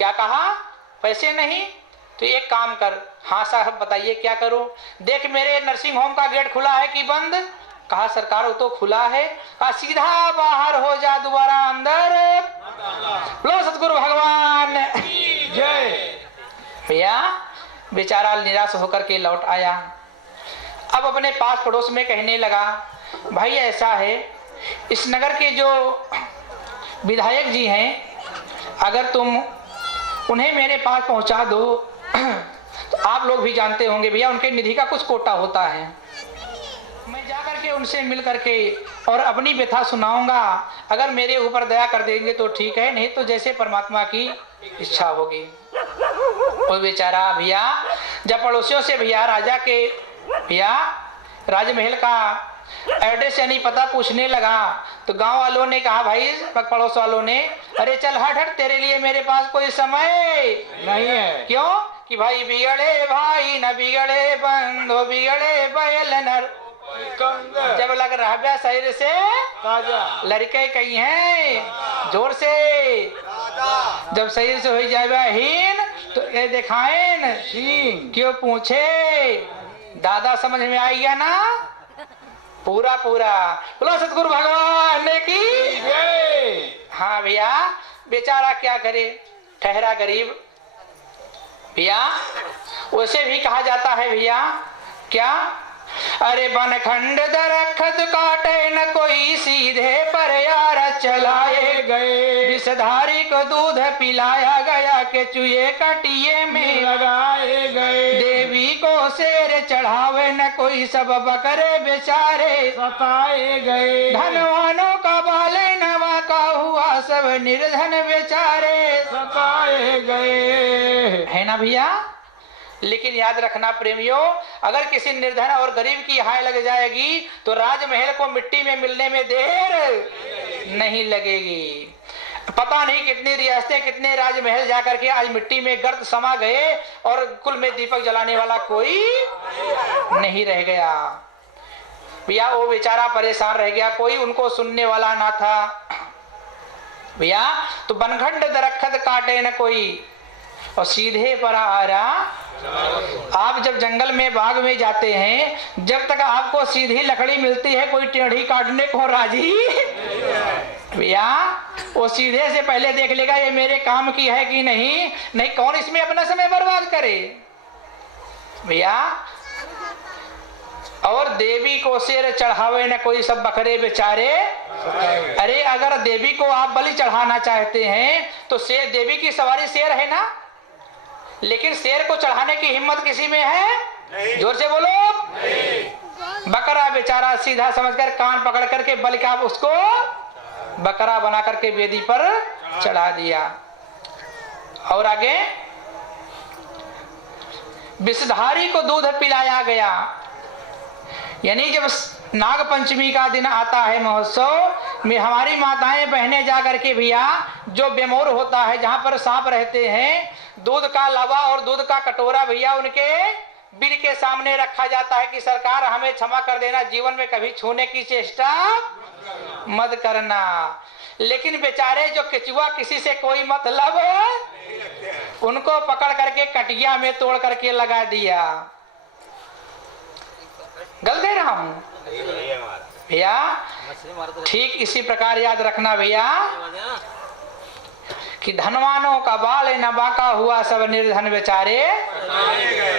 क्या कहा? पैसे नहीं? तो एक काम कर। हाँ साहब बताइए क्या करूं? देख मेरे नर्सिंग होम का गेट खुला है कि बंद? कहा सरकार वो तो खुला है। कहा सीधा बाहर हो जा, दोबारा अंदर। बोलो सतगुरु भगवान जय। भैया बेचारा निराश होकर के लौट आया। अब अपने पास पड़ोस में कहने लगा, भाई ऐसा है, इस नगर के जो विधायक जी हैं, अगर तुम उन्हें मेरे पास पहुंचा दो तो आप लोग भी जानते होंगे भैया उनके निधि का कुछ कोटा होता है। मैं जाकर के उनसे मिल करके और अपनी व्यथा सुनाऊंगा। अगर मेरे ऊपर दया कर देंगे तो ठीक है, नहीं तो जैसे परमात्मा की इच्छा होगी। वो बेचारा भैया जब पड़ोसियों से भैया राजा के भैया राजमहल का एड्रेस यानी पता पूछने लगा तो गांव वालों ने कहा, भाई पड़ोस वालों ने, अरे चल हट हट, तेरे लिए मेरे पास कोई समय नहीं है। क्यों? कि भाई बिगड़े भाई न बिगड़े बंधो, बिगड़े बैल नर जब लग रहा शरीर से ताजा लड़के कहीं हैं जोर से, जब शरीर से हो जाए हीन तो ये दिखाएं क्यों पूछे। दादा समझ में आई गया ना? पूरा पूरा बोलो सतगुरु भगवान की जय। हाँ भैया बेचारा क्या करे, ठहरा गरीब। भैया उसे भी कहा जाता है भैया क्या? अरे बनखंड दरखत काटे न कोई, सीधे पर यार चलाए गए। विषधारी को दूध पिलाया गया, के चूहे कटिए में लगाए गए। देवी को शेर चढ़ावे न कोई, सब बकरे बेचारे सताए गए। धनवानों का बाले नवा का हुआ, सब निर्धन बेचारे सताए गए। है ना भैया? लेकिन याद रखना प्रेमियों, अगर किसी निर्धन और गरीब की हाय लग जाएगी तो राजमहल को मिट्टी में मिलने में देर नहीं लगेगी। पता नहीं कितनी रियासतें कितने राजमहल जाकर के आज मिट्टी में गर्त समा गए और कुल में दीपक जलाने वाला कोई नहीं रह गया। भैया वो बेचारा परेशान रह गया, कोई उनको सुनने वाला ना था। भैया तो बनखंड दरखत काटे न कोई, और सीधे पर आ रहा। आप जब जंगल में बाग में जाते हैं, जब तक आपको सीधी लकड़ी मिलती है कोई टेढ़ी काटने को राजी भैया वो सीधे से पहले देख लेगा ये मेरे काम की है कि नहीं। नहीं कौन इसमें अपना समय बर्बाद करे भैया। और देवी को शेर चढ़ावे न कोई, सब बकरे बेचारे। अरे अगर देवी को आप बलि चढ़ाना चाहते हैं तो शेर, देवी की सवारी शेर है ना, लेकिन शेर को चढ़ाने की हिम्मत किसी में है? नहीं। जोर से बोलो। नहीं। बकरा बेचारा सीधा समझकर कान पकड़ करके बलि का उसको बकरा बना करके वेदी पर चढ़ा दिया। और आगे विषधारी को दूध पिलाया गया, यानी जब नाग पंचमी का दिन आता है महोत्सव में हमारी माताएं बहनें जाकर के भैया जो बेमोर होता है जहां पर सांप रहते हैं, दूध का लावा और दूध का कटोरा भैया उनके बिल के सामने रखा जाता है कि सरकार हमें क्षमा कर देना, जीवन में कभी छूने की चेष्टा मत करना। लेकिन बेचारे जो केचुआ किसी से कोई मतलब उनको पकड़ करके कटिया में तोड़ करके लगा दिया। गल दे रहा हूं भैया। ठीक इसी प्रकार याद रखना भैया कि धनवानों का बाल न बाका हुआ, सब निर्धन बेचारे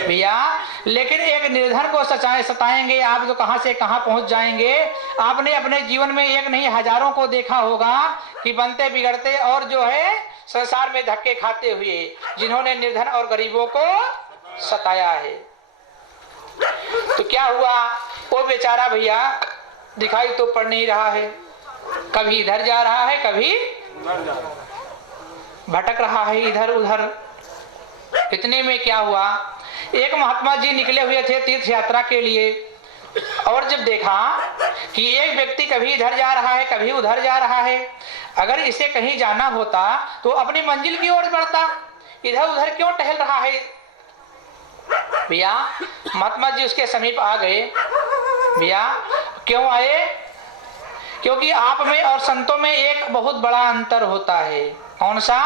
भैया। लेकिन एक निर्धन को सताएंगे आप तो कहां से कहां पहुंच जाएंगे। आपने अपने जीवन में एक नहीं हजारों को देखा होगा कि बनते बिगड़ते और जो है संसार में धक्के खाते हुए जिन्होंने निर्धन और गरीबों को सताया है। तो क्या हुआ, वो बेचारा भैया दिखाई तो पड़ नहीं रहा है, कभी इधर जा रहा है कभी भटक रहा है इधर उधर। इतने में क्या हुआ, एक महात्मा जी निकले हुए थे तीर्थ यात्रा के लिए, और जब देखा कि एक व्यक्ति कभी इधर जा रहा है कभी उधर जा रहा है, अगर इसे कहीं जाना होता तो अपनी मंजिल की ओर बढ़ता, इधर उधर क्यों टहल रहा है। भैया महात्मा जी उसके समीप आ गए। भैया क्यों आए? क्योंकि आप में और संतों में एक बहुत बड़ा अंतर होता है। कौन सा?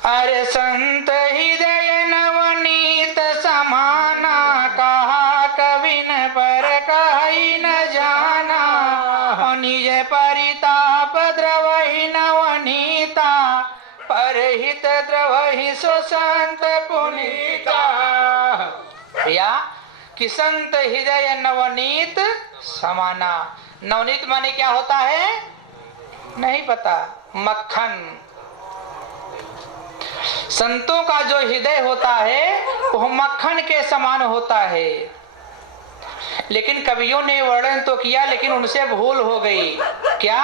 अरे संत हृदय नवनीत समाना, कहा कवि न पर कही न जाना। और निज परिताप द्रवहि नवनीता, परहित द्रवहि सो संत पुनीता। भैया कि संत हृदय नवनीत समाना, नवनीत माने क्या होता है नहीं पता, मक्खन। संतों का जो हृदय होता है वो मक्खन के समान होता है। लेकिन कवियों ने वर्णन तो किया लेकिन उनसे भूल हो गई। क्या?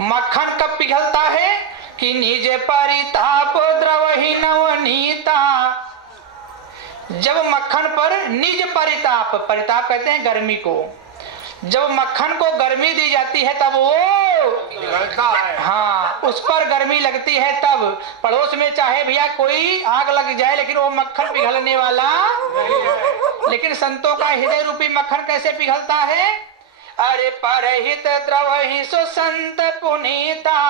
मक्खन कब पिघलता है कि निज परिताप द्रवहि नवनीता, जब मक्खन पर निज परिताप, परिताप कहते हैं गर्मी को, जब मक्खन को गर्मी दी जाती है तब वो पिघलता है। हाँ, उस पर गर्मी लगती है तब। पड़ोस में चाहे भैया कोई आग लग जाए लेकिन वो मक्खन पिघलने वाला लेकिन संतों का हृदय रूपी मक्खन कैसे पिघलता है? अरे परहित द्रवहि सो संत पुनीता।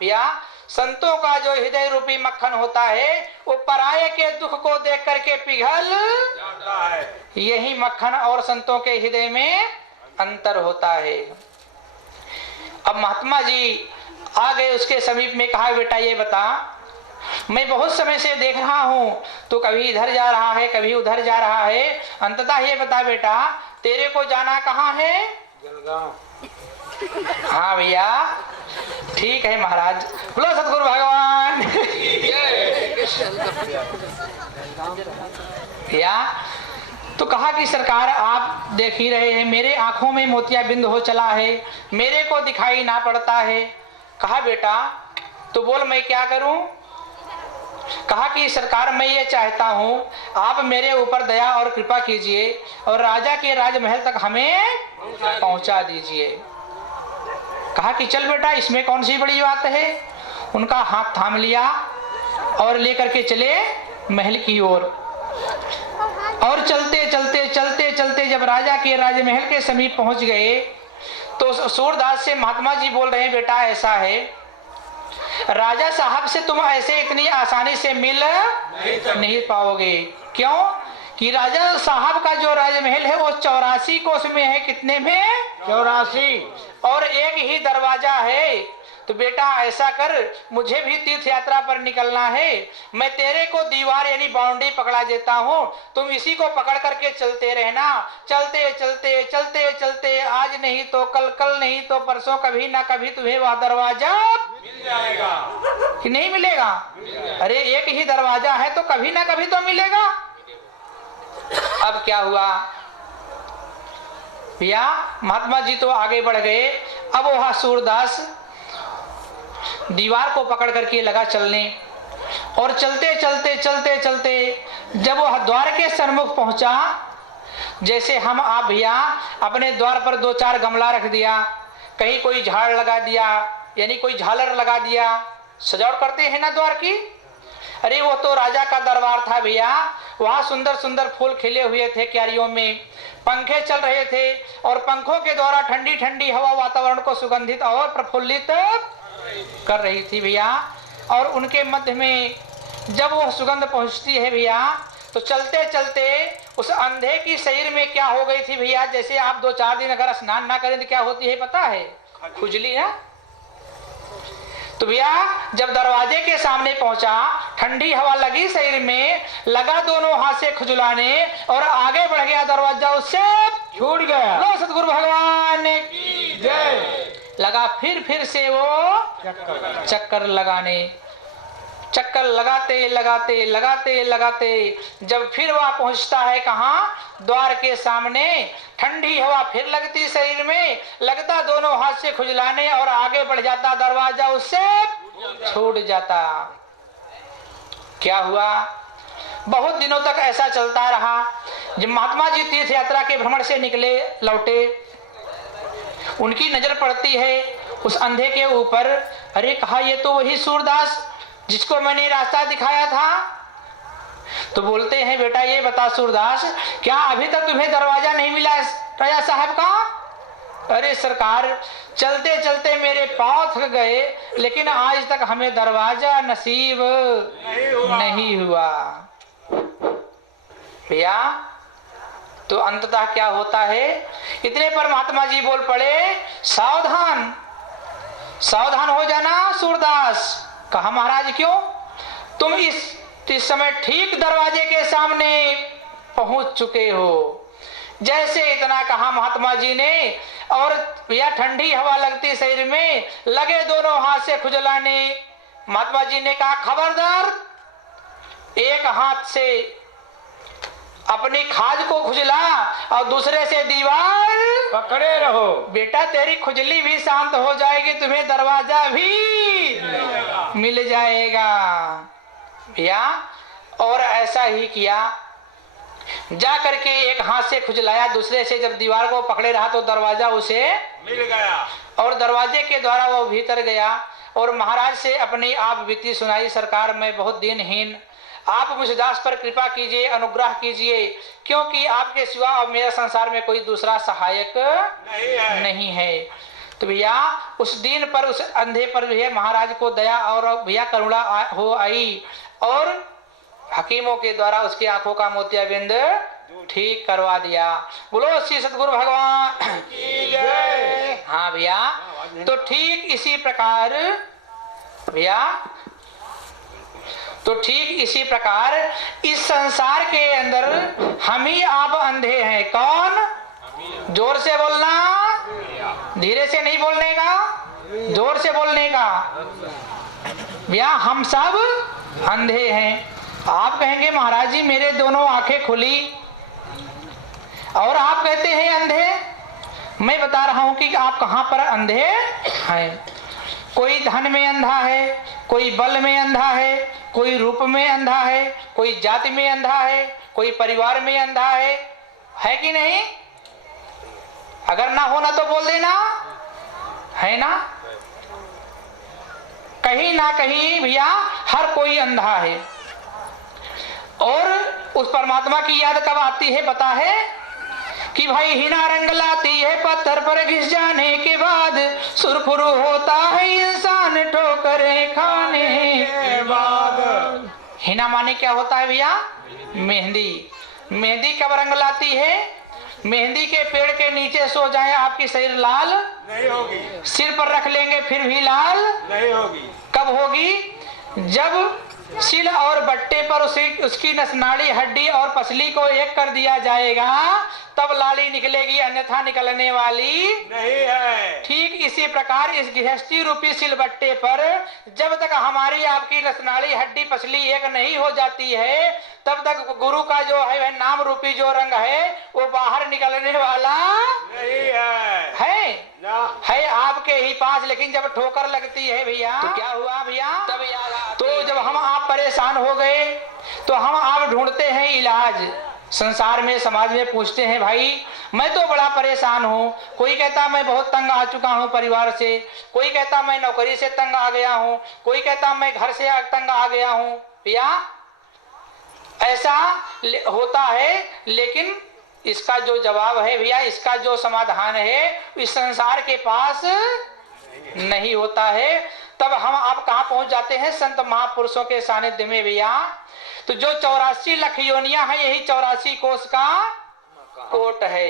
भैया संतों का जो हृदय रूपी मक्खन होता है वो पराये के दुख को देख करके पिघल जाता है। यही मक्खन और संतों के हृदय में अंतर होता है। अब महात्मा जी आ गए उसके समीप में, कहा बेटा ये बता, मैं बहुत समय से देख रहा हूँ तो कभी इधर जा रहा है कभी उधर जा रहा है, अंततः ये बता बेटा तेरे को जाना कहाँ है? जलगांव। हाँ भैया ठीक है महाराज, बोलो सतगुरु भगवान। भैया तो कहा कि सरकार आप देख ही रहे हैं मेरे आंखों में मोतियाबिंद हो चला है, मेरे को दिखाई ना पड़ता है। कहा बेटा तो बोल मैं क्या करूं? कहा कि सरकार मैं ये चाहता हूं आप मेरे ऊपर दया और कृपा कीजिए और राजा के राजमहल तक हमें पहुंचा दीजिए। कहा कि चल बेटा इसमें कौन सी बड़ी बात है। उनका हाथ थाम लिया और लेकर के चले महल की ओर। और चलते चलते चलते चलते जब राजा के राजमहल के समीप पहुंच गए तो सूरदास से महात्मा जी बोल रहे हैं बेटा ऐसा है राजा साहब से तुम ऐसे इतनी आसानी से मिल नहीं पाओगे। क्यों? कि राजा साहब का जो राजमहल है वो 84 कोस में है। कितने में? 84। और एक ही दरवाजा है। तो बेटा ऐसा कर मुझे भी तीर्थ यात्रा पर निकलना है, मैं तेरे को दीवार यानी बाउंड्री पकड़ा देता हूँ, तुम इसी को पकड़ करके चलते रहना। चलते चलते चलते चलते आज नहीं तो कल, कल नहीं तो परसों, कभी ना कभी तुम्हें वह दरवाजा मिल जाएगा कि नहीं मिलेगा? अरे एक ही दरवाजा है तो कभी ना कभी तो मिलेगा। अब क्या हुआ भैया, महात्मा जी तो आगे बढ़ गए। अब वह सूरदास दीवार को पकड़ करके लगा चलने और चलते चलते चलते चलते जब वह द्वार के सन्मुख पहुंचा, जैसे हम आप भैया अपने द्वार पर 2-4 गमला रख दिया, कहीं कोई झाड़ लगा दिया यानी कोई झालर लगा दिया, सजावट करते हैं ना द्वार की। अरे वो तो राजा का दरबार था भैया, वहां सुंदर सुंदर फूल खिले हुए थे, क्यारियों में पंखे चल रहे थे और पंखों के द्वारा ठंडी ठंडी हवा वातावरण को सुगंधित और प्रफुल्लित कर रही थी भैया। और उनके मध्य में जब वो सुगंध पहुंचती है भैया तो चलते चलते उस अंधे की शरीर में क्या हो गई थी भैया, जैसे आप 2-4 दिन अगर स्नान ना करें तो क्या होती है पता है? खुजली है। तो भैया जब दरवाजे के सामने पहुंचा, ठंडी हवा लगी शरीर में, लगा दोनों हाथ से खुजलाने और आगे बढ़ गया, दरवाजा उससे छूट गया। लो सतगुरु भगवान की जय। लगा फिर से वो चक्कर लगाने, चक्कर लगाते लगाते लगाते लगाते जब फिर वह पहुंचता है कहाँ? द्वार के सामने। ठंडी हवा फिर लगती शरीर में, लगता दोनों हाथ से खुजलाने और आगे बढ़ जाता, दरवाजा उससे छूट जाता। क्या हुआ? बहुत दिनों तक ऐसा चलता रहा। जब महात्मा जी तीर्थ यात्रा के भ्रमण से निकले लौटे, उनकी नजर पड़ती है उस अंधे के ऊपर। अरे कहा ये तो वही सूरदास जिसको मैंने रास्ता दिखाया था। तो बोलते हैं बेटा ये बता सूरदास, क्या अभी तक तुम्हें दरवाजा नहीं मिला राजा साहब का? अरे सरकार, चलते चलते मेरे पांव थक गए, लेकिन आज तक हमें दरवाजा नसीब नहीं हुआ। भैया तो अंततः क्या होता है, इतने पर महात्मा जी बोल पड़े, सावधान सावधान हो जाना सूरदास। कहा महाराज क्यों? तुम इस समय ठीक दरवाजे के सामने पहुंच चुके हो। जैसे इतना कहा महात्मा जी ने, और यह ठंडी हवा लगती शरीर में, लगे दोनों हाथ से खुजलाने। महात्मा जी ने कहा खबरदार, एक हाथ से अपनी खाज को खुजला और दूसरे से दीवार पकड़े रहो। बेटा तेरी खुजली भी शांत हो जाएगी, तुम्हें दरवाजा भी मिल जाएगा। भैया और ऐसा ही किया, जा करके एक हाथ से खुजलाया, दूसरे से जब दीवार को पकड़े रहा तो दरवाजा उसे मिल गया, और दरवाजे के द्वारा वो भीतर गया और महाराज से अपनी आप बीती सुनाई। सरकार मैं बहुत दिनहीन, आप मुझ दास पर कृपा कीजिए, अनुग्रह कीजिए, क्योंकि आपके सिवा अब मेरे संसार में कोई दूसरा सहायक नहीं है। तो भैया उस दिन पर, उस अंधे पर भैया महाराज को दया और भैया करुणा हो आई, और हकीमों के द्वारा उसकी आंखों का मोतियाबिंद ठीक करवा दिया। बोलो श्री सतगुरु भगवान की जय। हाँ भैया, तो ठीक इसी प्रकार भैया, तो ठीक इसी प्रकार इस संसार के अंदर हम ही आप अंधे हैं। कौन? जोर से बोलना, धीरे से नहीं बोलने का, जोर से बोलने का। भैया हम सब अंधे हैं। आप कहेंगे महाराज जी मेरे दोनों आंखें खुली, और आप कहते हैं अंधे। मैं बता रहा हूं कि आप कहां पर अंधे हैं। कोई धन में अंधा है, कोई बल में अंधा है, कोई रूप में अंधा है, कोई जाति में अंधा है, कोई परिवार में अंधा है कि नहीं? अगर ना होना तो बोल देना, है ना? कहीं ना कहीं भैया हर कोई अंधा है। और उस परमात्मा की याद कब आती है पता है? कि भाई हिना रंग लाती है पत्थर पर घिस जाने के बाद, सुरफुरु होता है इंसान ठोकरें खाने के बाद। हिना माने क्या होता है भैया? मेहंदी। मेहंदी कब रंग लाती है? मेहंदी के पेड़ के नीचे सो जाए, आपकी शरीर लाल नहीं होगी, सिर पर रख लेंगे फिर भी लाल नहीं होगी। कब होगी? जब सिल और बट्टे पर उसकी नसनाड़ी हड्डी और पसली को एक कर दिया जाएगा, तब लाली निकलेगी, अन्यथा निकलने वाली नहीं है। ठीक इसी प्रकार इस गृहस्थी रूपी सिलबट्टे पर जब तक हमारी आपकी रसनाली हड्डी पसली एक नहीं हो जाती है, तब तक गुरु का जो है वह नाम रूपी जो रंग है वो बाहर निकलने वाला नहीं है ना। है आपके ही पास। लेकिन जब ठोकर लगती है भैया, तो क्या हुआ भैया? तब याद। तो जब हम आप परेशान हो गए तो हम आप ढूंढते हैं इलाज। संसार में, समाज में पूछते हैं भाई मैं तो बड़ा परेशान हूँ। कोई कहता मैं बहुत तंग आ चुका हूँ परिवार से, कोई कहता मैं नौकरी से तंग आ गया हूँ, कोई कहता मैं घर से तंग आ गया हूँ। भैया ऐसा होता है, लेकिन इसका जो जवाब है भैया, इसका जो समाधान है इस संसार के पास नहीं होता है। तब हम आप कहाँ पहुंच जाते हैं? संत महापुरुषों के सानिध्य में भैया। तो जो 84 लाख योनियां हैं, यही 84 कोष का कोट है।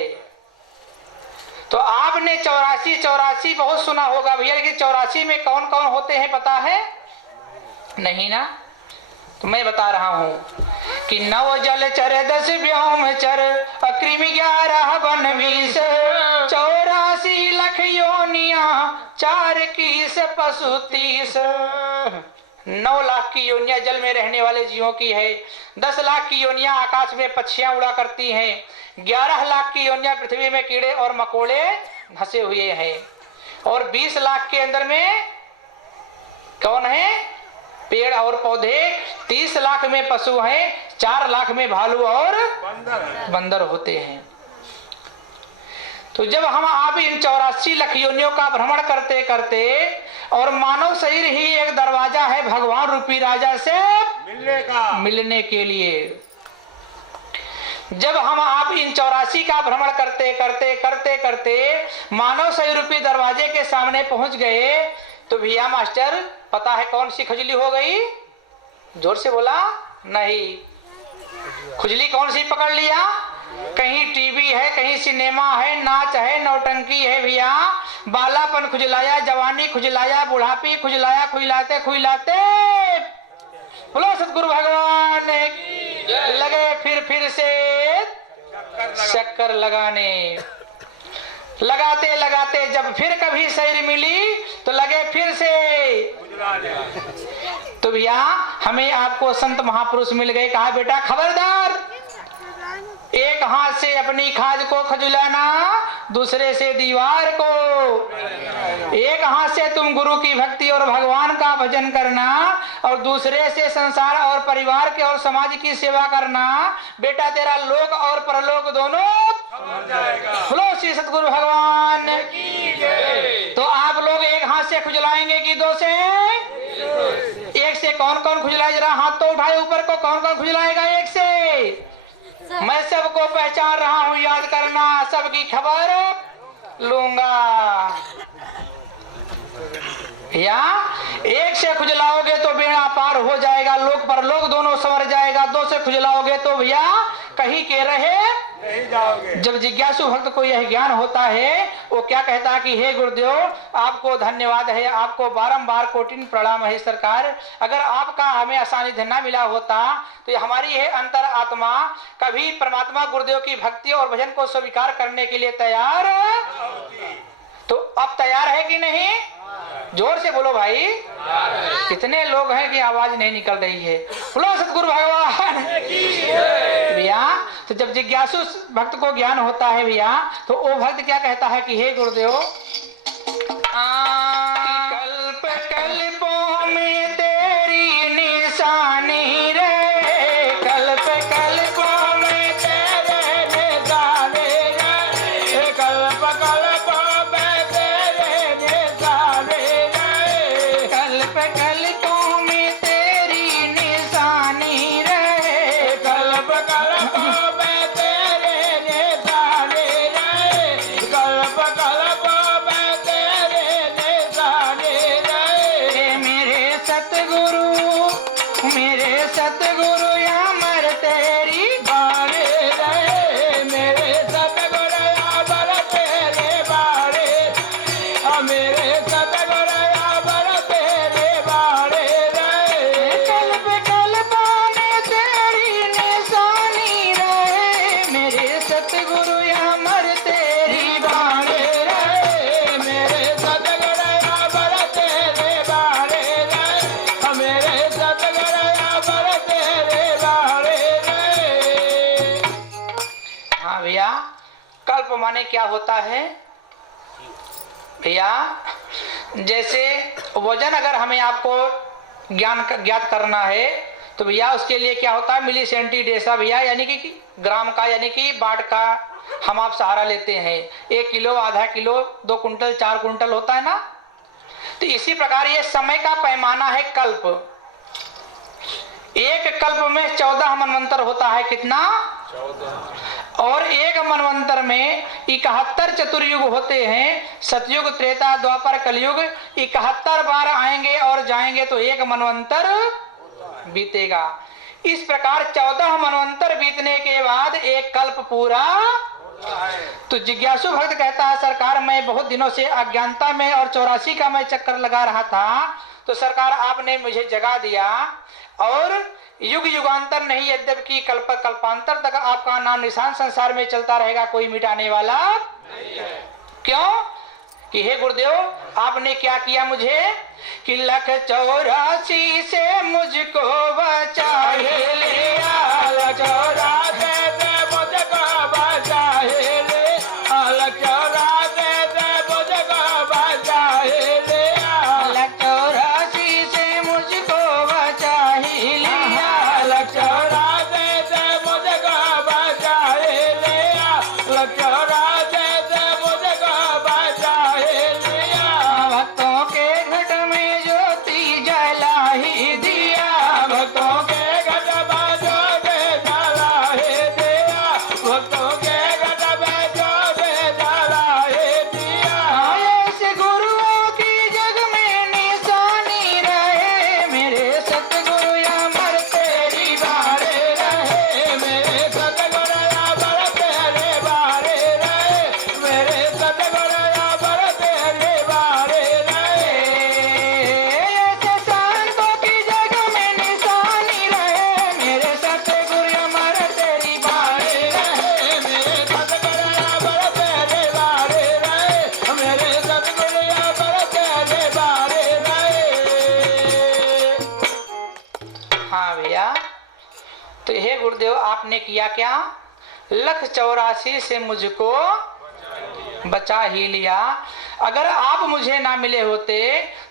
तो आपने 84 बहुत सुना होगा भैया, लेकिन 84 में कौन कौन होते हैं पता है? नहीं ना? तो मैं बता रहा हूं कि 9 जलचर 10 व्योमचर अकृमि 11 वन 20 84 लाख योनिया 4 कीस पशु 30। 9 लाख की योनिया जल में रहने वाले जीवों की है, 10 लाख की योनिया आकाश में पक्षियां उड़ा करती हैं, 11 लाख की योनिया पृथ्वी में कीड़े और मकोड़े धंसे हुए हैं, और 20 लाख के अंदर में कौन है? पेड़ और पौधे। 30 लाख में पशु हैं, 4 लाख में भालू और बंदर होते हैं। तो जब हम आप इन 84 लाख योनियों का भ्रमण करते करते, और मानव शरीर ही एक दरवाजा है भगवान रूपी राजा से मिलने के लिए, जब हम आप इन 84 का भ्रमण करते करते करते करते मानव सही रूपी दरवाजे के सामने पहुंच गए तो भैया मास्टर पता है कौन सी खुजली हो गई? जोर से बोला नहीं। खुजली कौन सी पकड़ लिया? कहीं टीवी है, कहीं सिनेमा है, नाच है, नौटंकी है भैया। बालापन खुजलाया, जवानी खुजलाया, बुढ़ापी खुजलाया, खुजलाते खुजलाते बोलो सतगुरु भगवान लगे फिर से चक्कर लगाने। लगाते लगाते जब फिर कभी सैर मिली तो लगे फिर से। तो भैया हमें आपको संत महापुरुष मिल गए, कहा बेटा खबरदार, एक हाथ से अपनी खाज को खजुलाना, दूसरे से दीवार को। एक हाथ से तुम गुरु की भक्ति और भगवान का भजन करना और दूसरे से संसार और परिवार के और समाज की सेवा करना। बेटा तेरा लोक और परलोक दोनों बोलो श्री सतगुरु भगवान। तो आप लोग एक हाथ से खुजलाएंगे कि दो से? एक से कौन कौन खुजलाए? जरा हाथ तो उठाए ऊपर को, कौन कौन खुजलाएगा एक से? मैं सबको पहचान रहा हूं, याद करना, सबकी खबर लूंगा। या एक से खुजलाओगे तो बेड़ा पार हो जाएगा, लोक परलोक दोनों संवर जाएगा। दो से खुजलाओगे तो भैया कहीं के रहे नहीं जाओगे। जब जिज्ञासु भक्त को यह ज्ञान होता है वो क्या कहता है कि हे गुरुदेव आपको धन्यवाद है, आपको बारंबार कोटिन प्रणाम है सरकार। अगर आपका हमें आसानिध्य न मिला होता तो हमारी यह अंतर आत्मा कभी परमात्मा गुरुदेव की भक्ति और भजन को स्वीकार करने के लिए तैयार। तो अब तैयार है कि नहीं? जोर से बोलो भाई। कितने लोग हैं कि आवाज नहीं निकल रही है? बोलो सतगुरु भगवान भैया। तो जब जिज्ञासु भक्त को ज्ञान होता है भैया तो वो भक्त क्या कहता है कि हे गुरुदेव कल्प कल्पों में तेरी निशानी रे, कल्प कल्पों में तेरे निशानी रे, कल्प कल्पों में तेरे निशानी रे, कल्प कल्पों में तेरी निशानी रे, कल्प कल्पों में तेरे निशानी रे, कल्प कल्पों में तेरे निशानी रे। मेरे सतगुरु अमर तेरी बाणी रे, मेरे सतगुरु अमर तेरे बाणी, मेरे सतगुरु अमर तेरे बाणी रे, कल्प कल्पों में तेरी निशानी रे, मेरे सतगुरु अमर तेरी बाणी रे, मेरे सतगुरु अमर तेरे बाणी रे, मेरे सतगुरु अमर तेरे बाणी रे। हाँ भैया, कल्प माने क्या होता है भैया? जैसे वजन अगर हमें आपको ज्ञात करना है तो भैया उसके लिए क्या होता है? मिली सेंटीडेसा भैया, यानी कि ग्राम का, यानी कि बाट का हम आप सहारा लेते हैं। 1 किलो, आधा किलो, 2 कुंटल, 4 कुंटल होता है ना। तो इसी प्रकार ये समय का पैमाना है कल्प। एक कल्प में 14 मनवंतर होता है। कितना? 14। और एक मनवंतर में 71 चतुर्युग होते हैं। सतयुग, त्रेता, द्वापर, कलयुग 71 बार आएंगे और जाएंगे तो एक मनवंतर बीतेगा। इस प्रकार 14 मनवंतर बीतने के बाद एक कल्प पूरा। तो जिज्ञासु भक्त कहता है सरकार मैं बहुत दिनों से अज्ञानता में और 84 का मैं चक्कर लगा रहा था, तो सरकार आपने मुझे जगा दिया और युग युगांतर नहीं यद्यपि कल्प कल्पांतर तक आपका नाम निशान संसार में चलता रहेगा, कोई मिटाने वाला नहीं है। क्यों? कि हे गुरुदेव आपने क्या किया मुझे कि 184 से मुझको बचा लिया, 184 से मुझको बचा लिया, 184 से मुझको बचा लिया, 184 से मुझको बचा लिया, 184 से मुझको बचा लिया, 184 से मुझको बचा लिया। भक्तों के घट में ज्योति जला ही दी हाँ भैया, तो हे गुरुदेव आपने किया क्या? 184 से मुझको बचा ही लिया। अगर आप मुझे ना मिले होते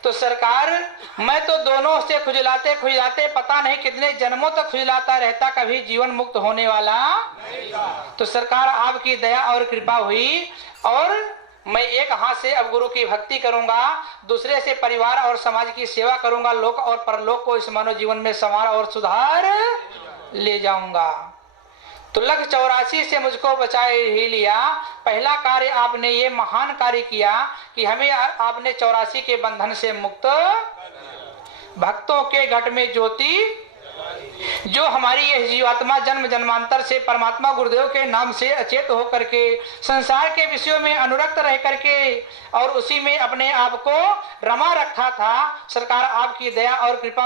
तो सरकार मैं तो दोनों से खुजलाते खुजलाते पता नहीं कितने जन्मों तक खुजलाता रहता, कभी जीवन मुक्त होने वाला। तो सरकार आपकी दया और कृपा हुई और मैं एक हाथ से अब गुरु की भक्ति करूंगा, दूसरे से परिवार और समाज की सेवा करूंगा, लोक और परलोक को इस मानव जीवन में संवार और सुधार ले जाऊंगा। तो 184 से मुझको बचा ही लिया। पहला कार्य आपने ये महान कार्य किया कि हमें आपने 84 के बंधन से मुक्त, भक्तों के घट में ज्योति, जो हमारी यह जीवात्मा जन्म जन्मांतर से परमात्मा गुरुदेव के नाम से अचेत होकर के संसार के विषयों में अनुरक्त रह करके और उसी में अपने आप को रमा रखा था। सरकार आपकी दया और कृपा